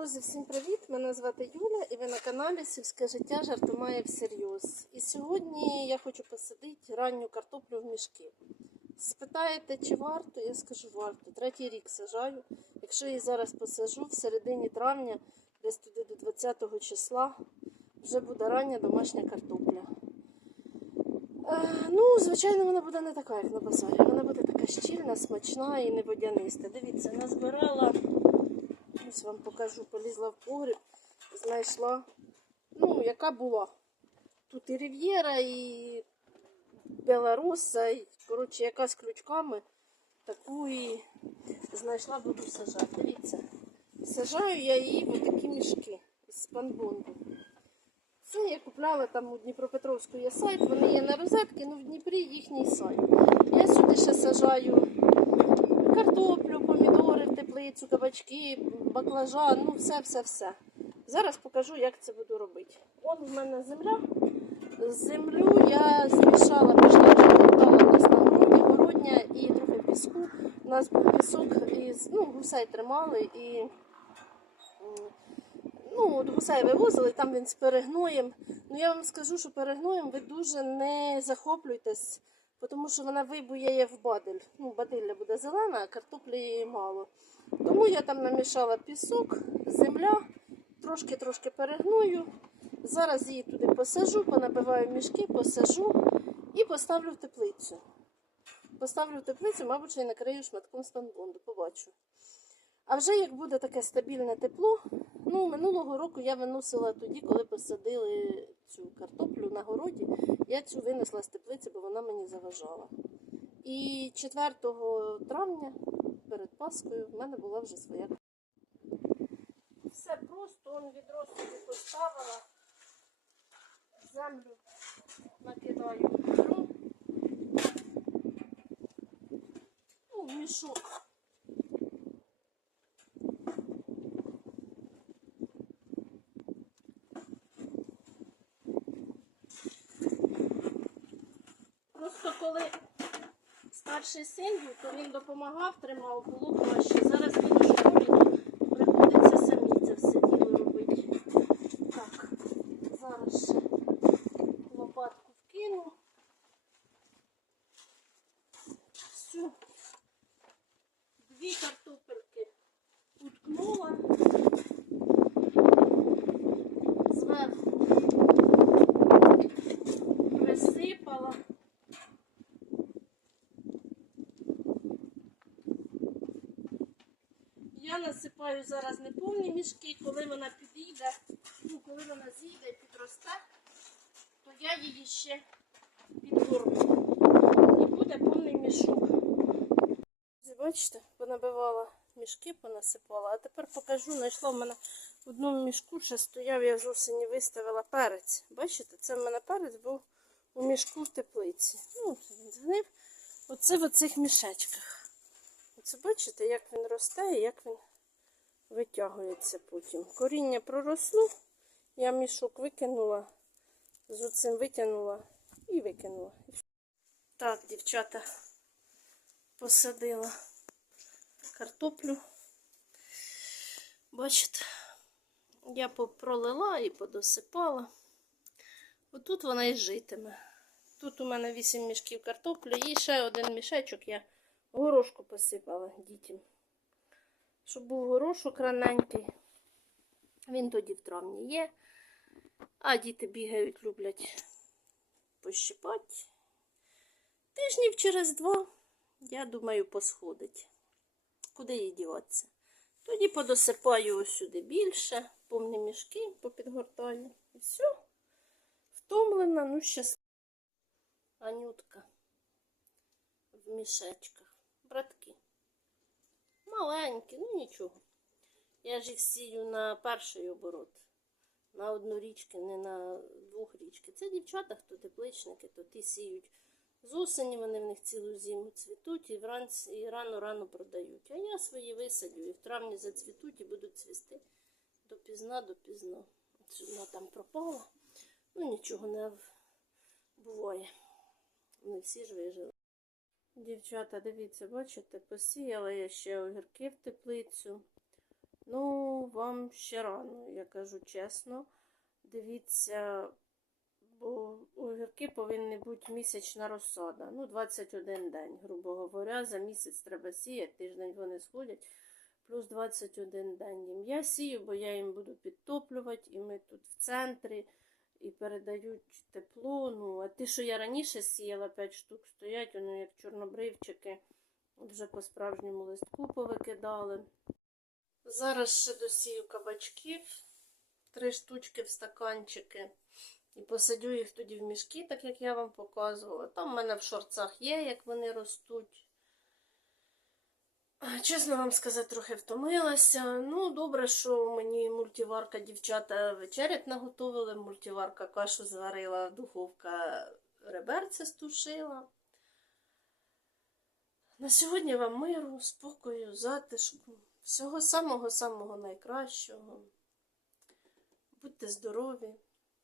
Друзі, всім привіт! Мене звати Юля і ви на каналі Сільське життя жартомає всерйоз. І сьогодні я хочу посадити ранню картоплю в мішки. Спитаєте, чи варто? Я скажу варто. Третій рік сажаю. Якщо її зараз посажу в середині травня, десь туди до 20 числа, вже буде рання домашня картопля. Е, ну, звичайно, вона буде не така, як на базарі. Вона буде така щільна, смачна і не водяниста. Дивіться, назбирала. Ось вам покажу, полізла в погріб, знайшла, ну, яка була. Тут і Рів'єра, і Беларуса, і, коротше, яка з ключками, таку і знайшла, буду сажати. Дивіться, сажаю я її в такі мішки з панбонду. Це я купляла там у Дніпропетровську є сайт, вони є на розетки, ну в Дніпрі їхній сайт. Я сюди ще сажаю картоплю, теплицю, кабачки, баклажан, ну все-все-все. Зараз покажу, як це буду робити. Вон в мене земля. Землю я змішала, пішла топтала у нас на городі, городня і трохи піску. У нас був пісок із ну, гусей тримали і ну, от гусей вивозили, там він з перегноєм. Ну я вам скажу, що перегноєм ви дуже не захоплюйтесь, тому що вона вибує в бадель. Ну, бадилля буде зелена, а картоплі її мало. Тому я там намішала пісок, земля, трошки-трошки перегную. Зараз її туди посажу, понабиваю мішки, посажу і поставлю в теплицю. Поставлю в теплицю, мабуть, і накрию шматком станбонду. побачу. А вже як буде таке стабільне тепло, ну минулого року я виносила тоді, коли посадили цю картоплю на городі, я цю винесла з теплиці, бо вона мені заважала. І 4 травня перед Паскою в мене була вже своя. Все просто, он відро собі поставила, землю накидаю в ну, мішок. Просто коли старший син був, то він допомагав, тримав, було краще. Зараз він у школі, то приходиться самі це все діло робити. Так, зараз лопатку вкину. Всю. Дві картопельки Я насипаю зараз не повні мішки, коли вона підійде, ну коли вона зійде і підросте, то я її ще підгорну. І буде повний мішок. Бачите, понабивала мішки, понасипала. А тепер покажу, знайшла в мене в одному мішку, ще стояв, я з осені виставила перець. Бачите, це в мене перець був у мішку в теплиці. Ну, він згнив. Оце в оцих мішечках. Оце бачите, як він росте і як він витягується потім. Коріння проросло, я мішок викинула, з оцим витягнула і викинула. Так, дівчата, посадила картоплю. Бачите, я попролила і подосипала. Отут вона і житиме. Тут у мене 8 мішків картоплі і ще один мішечок я горошку посипала дітям. Щоб був горошок раненький. Він тоді в травні є. А діти бігають, люблять пощипати. Тижнів через два, я думаю, посходить. Куди їй діватися? Тоді подосипаю ось сюди більше, повні мішки попідгортаю. І все. Втомлена, ну щаслива. Анютка в мішечках. Братки. Маленькі, ну нічого. Я ж їх сію на перший оборот. На одну річки, не на двох річки. Це дівчата, хто тепличники, то ті сіють з осені, вони в них цілу зиму цвітуть і вранці рано-рано продають. А я свої висадю і в травні зацвітуть і будуть цвісти допізна, допізно. От Вона там пропала. Ну нічого не буває. Не всі ж вижили. Дівчата, дивіться, бачите, посіяла я ще огірки в теплицю. Ну, вам ще рано, я кажу чесно. Дивіться, бо огірки повинні бути місячна розсада. Ну, 21 день, грубо говоря. За місяць треба сіяти, тиждень вони сходять, плюс 21 день їм. Я сію, бо я їм буду підтоплювати, і ми тут в центрі, і передають тепло. Ну, а ті, що я раніше сіяла, 5 штук стоять, вони як чорнобривчики, вже по-справжньому листку повикидали. Зараз ще досію кабачків, три штучки в стаканчики. І посадю їх тоді в мішки, так як я вам показувала. Там в мене в шорцах є, як вони ростуть. Чесно вам сказати, трохи втомилася. Ну, добре, що мені мультиварка дівчата вечерять наготовили. Мультиварка кашу зварила, духовка реберце стушила. На сьогодні вам миру, спокою, затишку, всього самого-самого найкращого. Будьте здорові.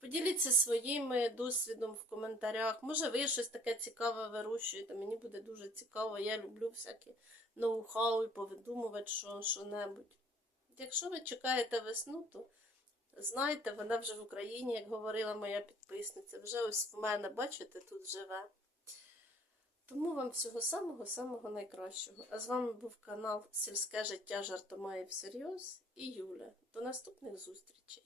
Поділіться своїм досвідом в коментарях. Може, ви щось таке цікаве вирощуєте. Мені буде дуже цікаво. Я люблю всякі ноу-хау і повидумувати що, що-небудь. Якщо ви чекаєте весну, то знайте, вона вже в Україні, як говорила моя підписниця. Вже ось в мене, бачите, тут живе. Тому вам всього самого-самого найкращого. А з вами був канал Сільське життя жартомає всерйоз і Юля. До наступних зустрічей.